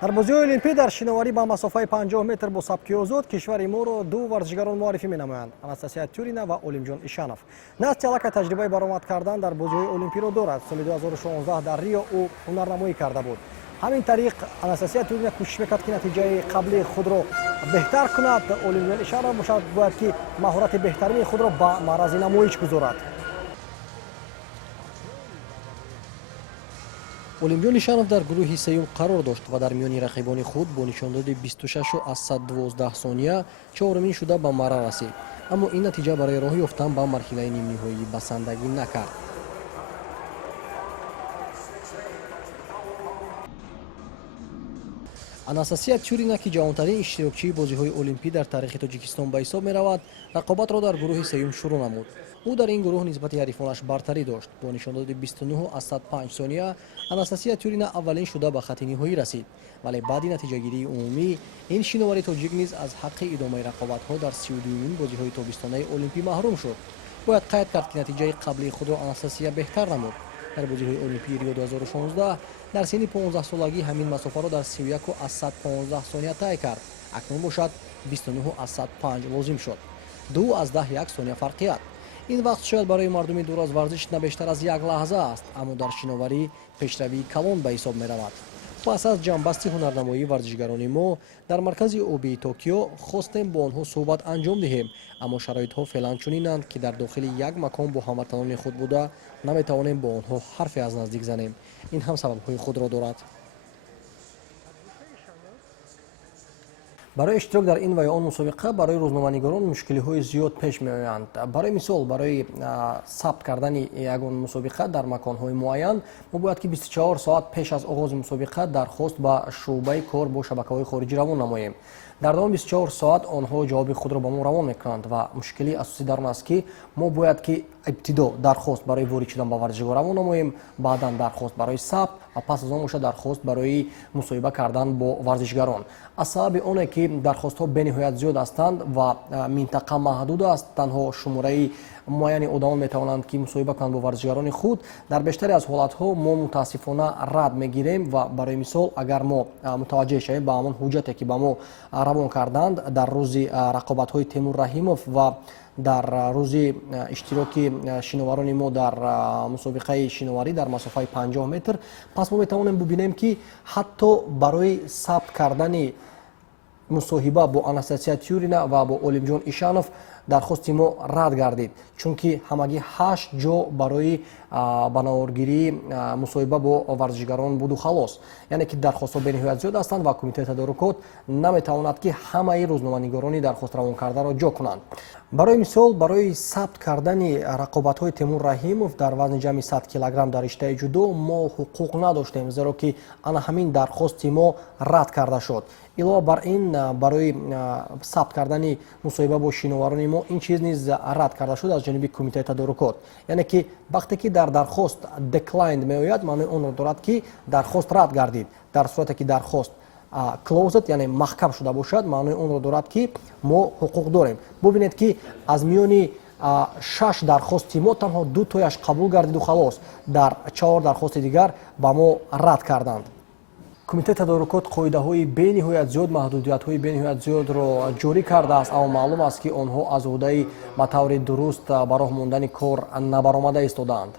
дар бозиҳои олимпӣ дар шиноварӣ ба масофаи 50 метр бо сабки озод кишвари моро ду варзишгарон муаррифӣ менамоянд: Анастасия Тюрина ва Олимҷон Ишанов. Наст ялака таҷрибаи баромад кардан дар бозиҳои олимпиро дорад. Соли 2016 дар Рио ӯ ҳунарнамоӣ карда буд. ҳамин тариқ Анастасия Тюрина кӯшиш мекард ки натиҷаи қаблии худро беҳтар кунад. Олимҷон Ишанов бошад бояд ки маҳорати беҳтарини худро ба маърази намоиш гузорад. Олимҷон Ишанов дар гурӯҳи сеюм қарор дошт ва дар миёни рақибони худ бо нишондоди 26,112 сония чорумин шуда ба марра расид. Аммо ин натиҷа барои роҳ ёфтан ба марҳилаи нимниҳоӣ басандагӣ накард. Анастасия Тюрина, ки ҷавонтарин иштирокчии бозиҳои олимпӣ дар таърихи Тоҷикистон ба ҳисоб меравад, рақобатро дар гурӯҳи сеюм шурӯъ намуд. ӯ дар ин гурӯҳ нисбати ҳарифонаш бартарӣ дошт. Бо нишондоди 29,105 сония Анастасия Тюрина аввалин шуда ба хатти ниҳоӣ расид. Вале баъди натиҷагирии умумӣ, ин шиновари тоҷик низ аз ҳаққи идомаи рақобатҳо дар 32-мин бозиҳои тобистонаи олимпӣ маҳрум шуд. Бояд қайд кард, ки натиҷаи қаблии худро Анастасия беҳтар намуд. дар бозиҳои олимпии Рио 2016 дар синни 15-солагӣ ҳамин масофаро дар 31,115 сония тай кард. Акнун бошад 29,105 лозим шуд. 2,1 сония фарқият. ин вақт шояд барои мардуми дур аз варзиш на бештар аз як лаҳза аст, аммо дар шиноварӣ пешравии калон ба ҳисоб меравад. пас аз ҷамъбасти ҳунарнамоии варзишгарони мо дар маркази обии Токио хостем бо онҳо суҳбат анҷом диҳем, аммо шароитҳо феълан чунинанд, ки дар дохили як макон бо ҳамватанони худ буда наметавонем бо онҳо ҳарфе аз наздик занем. ин ҳам сабабҳои худро дорад. барои иштирок дар ин ва ё он мусобиқа барои рӯзноманигорон мушкилиҳои зиёд пеш меоянд. барои мисол, барои сабт кардани ягон мусобиқа дар маконҳои муайян мо бояд ки 24 соат пеш аз оғози мусобиқа дархост ба шуъбаи кор бо шабакаҳои хориҷӣ равон намоем. дар давоми 24 соат онҳо ҷавоби худро ба мо равон мекунанд ва мушкили асосӣ дар он аст, ки мо бояд ки ибтидо дархост барои ворид шудан ба варзишгоҳ равон намоем, баъдан дархост барои сабт ва пас аз он бошад дархост барои мусоҳиба кардан бо варзишгарон. аз сабаби оне ки дархостҳо бениҳоят зиёд ҳастанд ва минтақа маҳдуд аст, танҳо шумораи муайяни одамон метавонанд ки мусоҳиба кунанд бо варзишгарони худ, дар бештаре аз ҳолатҳо мо мутаассифона рад мегирем ва барои мисол, агар мо мутаваҷҷеҳ шавем ба ҳамон ҳуҷҷате ки ба мо равон карданд дар рӯзи рақобатҳои Теймур Раҳимов ва дар рӯзи иштироки шиноварони мо дар мусобиқаи шиноварӣ дар масофаи 50 метр, пас мо метавонем бубинем ки ҳатто барои сабт кардани мусоҳиба бо Анастасия Тюрина ва бо Олимҷон Ишанов дархости мо рад гардид, чунки ҳамагӣ 8 ҷо барои ба наворгирии мусоҳиба бо варзишгарон буду халос. яъне ки дархостҳо бениҳоят зиёд ҳастанд ва кумитаи тадорукот наметавонад ки ҳамаи рӯзноманигорони дархостравонкардаро ҷо кунанд. барои мисол, барои сабт кардани рақобатҳои Теймур Раҳимов дар вазни ҷамъи 100 килограмм дар риштаи ҷудо мо ҳуқуқ надоштем, зеро ки ана ҳамин дархости мо рад карда шуд. илова бар ин барои сабт кардани мусоҳиба бо шиноварони мо ин чиз низ рад карда шуд аз ҷониби кумитаи тадорукот. яъне ки вақте ки дар дархост declined меояд, маънои онро дорад ки дархост рад гардид. дар сурате ки дархост closed, яъне маҳкам шуда бошад, маънои онро дорад ки мо ҳуқуқ дорем. бубинед ки аз миёни 6 дархости мо танҳо 2 тояш қабул гардиду халос, дар 4 дархости дигар ба мо рад карданд. кумитаи тадорукот қоидаҳои бениҳоят зиёд, маҳдудиятҳои бениҳоят зиёдро ҷорӣ кардааст, аммо маълум аст ки онҳо аз ӯҳдаи ба таври дуруст ба роҳ мондани кор набаромада истодаанд.